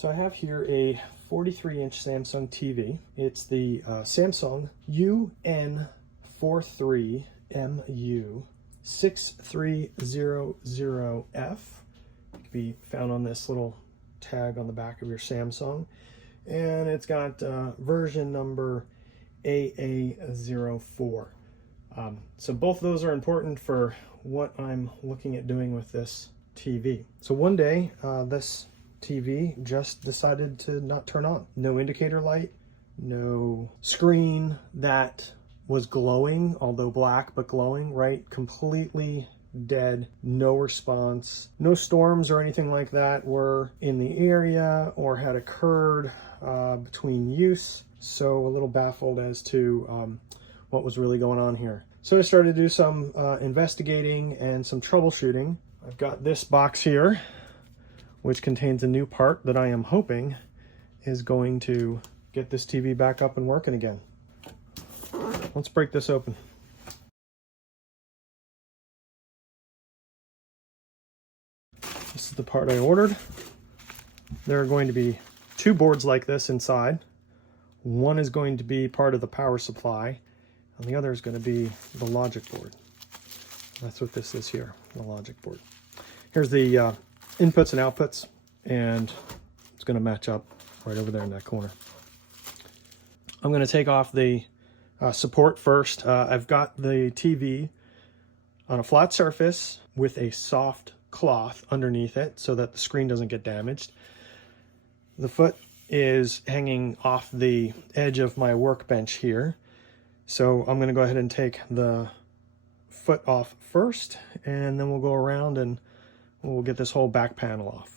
So I have here a 43-inch Samsung TV. It's the Samsung UN43MU6300F. It can be found on this little tag on the back of your Samsung. And it's got version number AA04. So both of those are important for what I'm looking at doing with this TV. So one day, this TV just decided to not turn on. No indicator light, no screen that was glowing, although black, but glowing, right? Completely dead, no response. No storms or anything like that were in the area or had occurred between use. So a little baffled as to what was really going on here. So I started to do some investigating and some troubleshooting. I've got this box here, which contains a new part that I am hoping is going to get this TV back up and working again. Let's break this open. This is the part I ordered. There are going to be two boards like this inside. One is going to be part of the power supply, and the other is going to be the logic board. That's what this is here, the logic board. Here's the inputs and outputs, and it's going to match up right over there in that corner. I'm going to take off the support first. I've got the TV on a flat surface with a soft cloth underneath it so that the screen doesn't get damaged. The foot is hanging off the edge of my workbench here. So I'm going to go ahead and take the foot off first, and then we'll go around and we'll get this whole back panel off.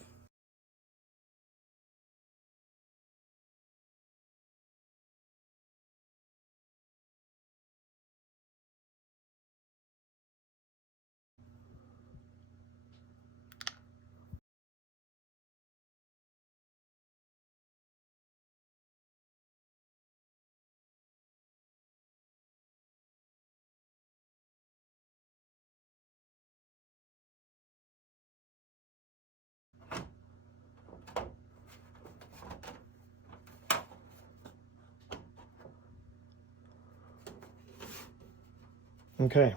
Okay,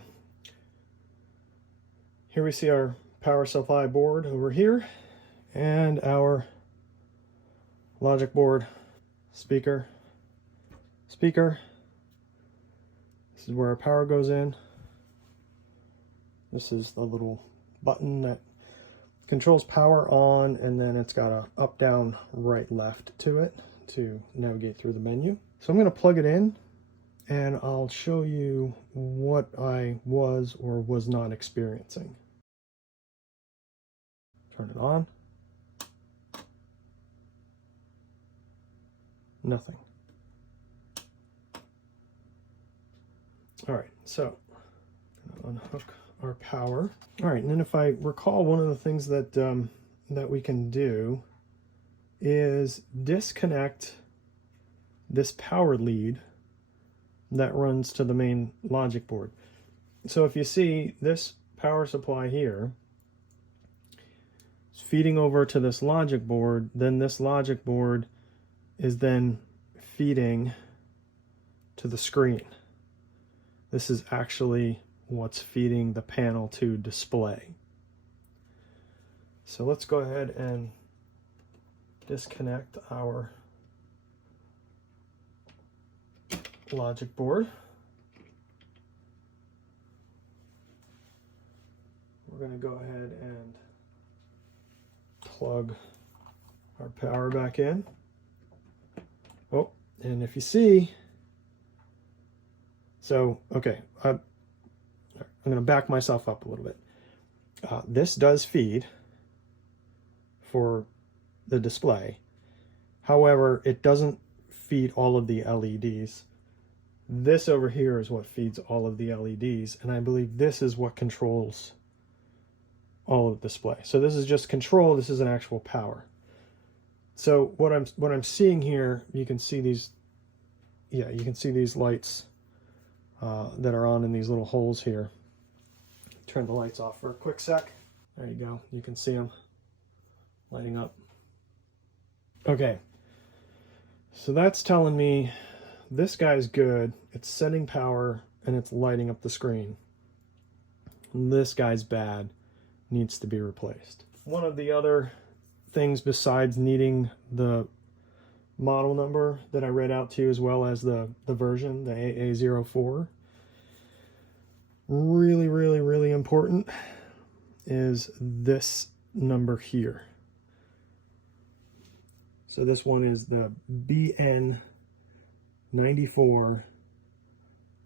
here we see our power supply board over here and our logic board, speaker. This is where our power goes in. This is the little button that controls power on, and then it's got a up, down, right, left to it to navigate through the menu. So I'm going to plug it in, and I'll show you what I was or was not experiencing. Turn it on. Nothing. All right, so unhook our power. All right, and then if I recall, one of the things that that we can do is disconnect this power lead that runs to the main logic board. So if you see this power supply here is feeding over to this logic board, then this logic board is then feeding to the screen. This is actually what's feeding the panel to display. So let's go ahead and disconnect our logic board. We're going to go ahead and plug our power back in. Oh, and if you see, so, okay, I'm going to back myself up a little bit. This does feed for the display. However, it doesn't feed all of the LEDs. This over here is what feeds all of the LEDs, and I believe this is what controls all of the display. So this is just control, this is an actual power. So what I'm seeing here, you can see these, yeah, you can see these lights that are on in these little holes here. Turn the lights off for a quick sec. There you go, you can see them lighting up. Okay, so that's telling me this guy's good. It's sending power and it's lighting up the screen. This guy's bad, needs to be replaced. One of the other things besides needing the model number that I read out to you, as well as the version, the AA04, really important, is this number here. So this one is the BN94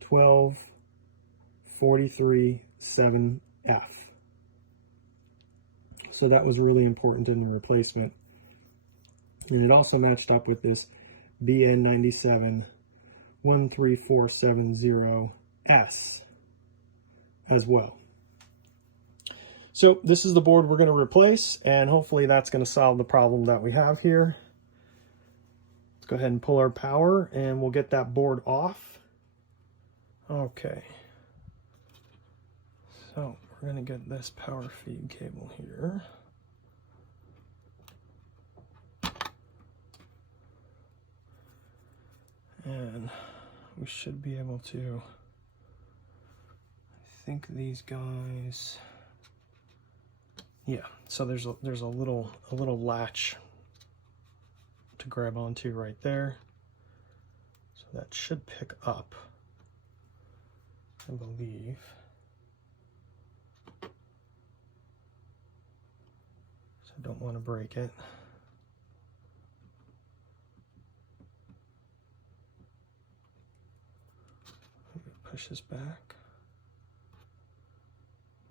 12437F. So that was really important in the replacement. And it also matched up with this BN97 13470S as well. So this is the board we're going to replace, and hopefully that's going to solve the problem that we have here. Let's go ahead and pull our power and we'll get that board off. Okay. So we're going to get this power feed cable here. And we should be able to, I think these guys, yeah, so there's a little latch to grab onto right there. So that should pick up, I believe. So I don't want to break it. Push this back.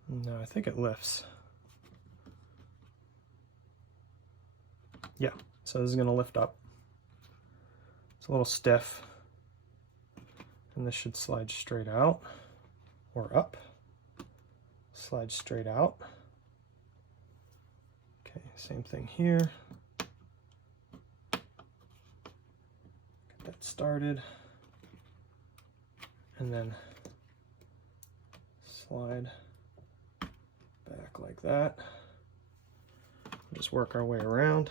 No, I think it lifts. Yeah, so this is going to lift up. It's a little stiff. And this should slide straight out or up. Slide straight out. Okay, same thing here. Get that started. And then slide back like that. Just work our way around.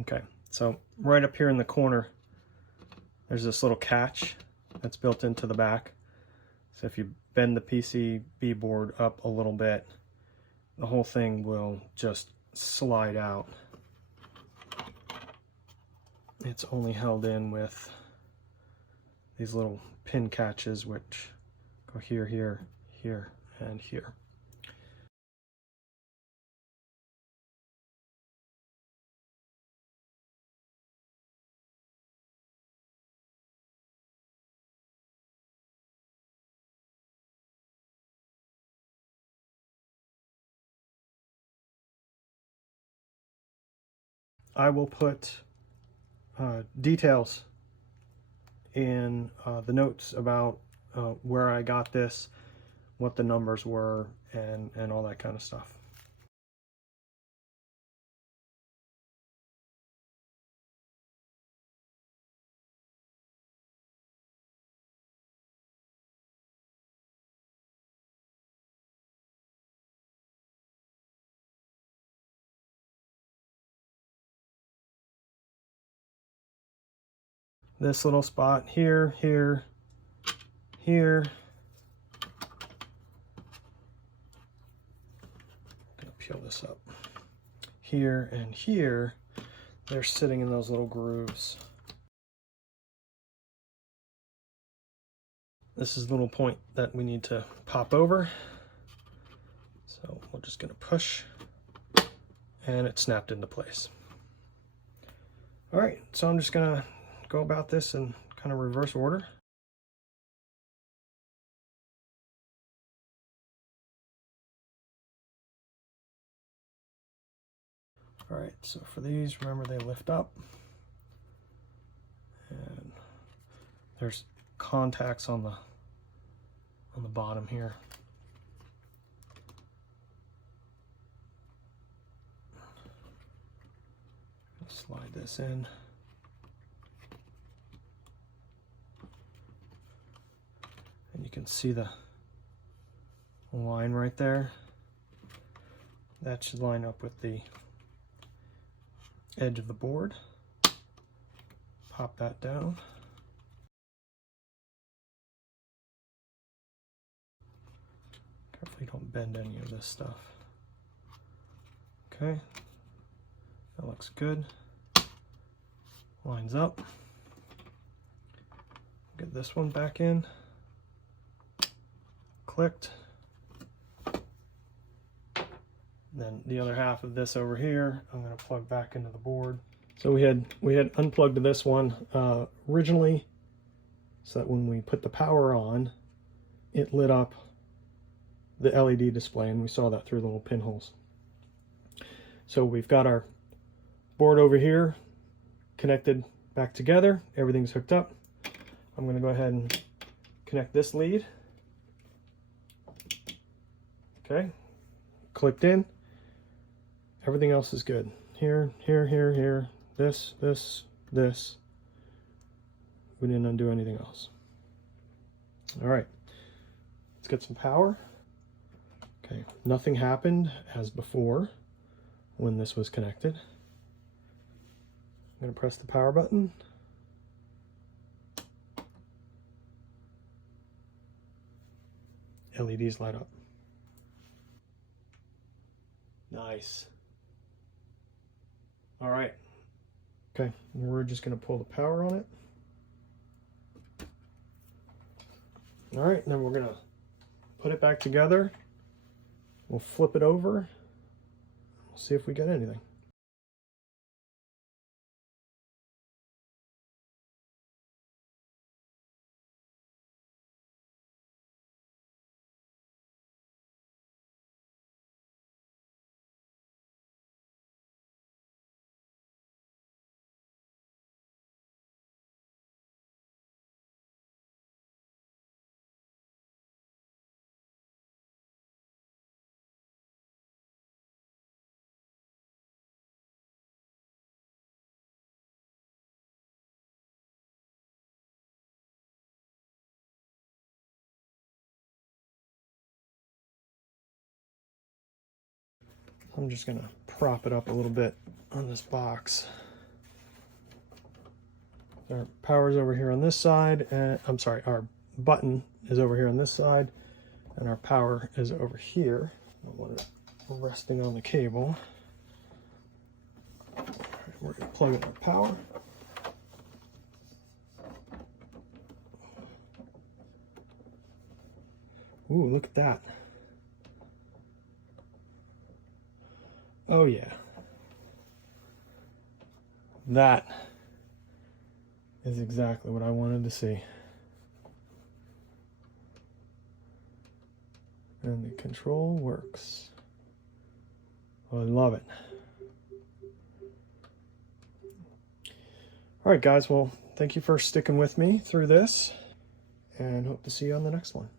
Okay, so right up here in the corner, there's this little catch that's built into the back. So if you bend the PCB board up a little bit, the whole thing will just slide out. It's only held in with these little pin catches, which go here, here, here, and here. I will put details in the notes about where I got this, what the numbers were, and all that kind of stuff. This little spot here, here, here, peel this up. Here and here, they're sitting in those little grooves. This is the little point that we need to pop over. So we're just going to push, and it snapped into place. All right, so I'm just going to go about this in kind of reverse order. All right, so for these, remember they lift up, and there's contacts on the bottom here. Slide this in. And you can see the line right there. That should line up with the edge of the board. Pop that down. Carefully don't bend any of this stuff. Okay, that looks good. Lines up. Get this one back in. Clicked. Then the other half of this over here, I'm going to plug back into the board. So we had unplugged this one originally, so that when we put the power on, it lit up the LED display, and we saw that through the little pinholes. So we've got our board over here connected back together. Everything's hooked up. I'm going to go ahead and connect this lead. Okay, clicked in. Everything else is good. Here, here, here, here. This, this, this. We didn't undo anything else. All right, let's get some power. Okay, nothing happened as before when this was connected. I'm going to press the power button. LEDs light up. Nice. All right. Okay, we're just going to pull the power on it. All right, then we're going to put it back together. We'll flip it over. We'll see if we get anything. I'm just going to prop it up a little bit on this box. Our power's over here on this side, and I'm sorry, our button is over here on this side, and our power is over here. I don't want it resting on the cable. All right, we're going to plug in our power. Ooh, look at that. Oh yeah. That is exactly what I wanted to see. And the control works. I love it. All right, guys. Well, thank you for sticking with me through this, and hope to see you on the next one.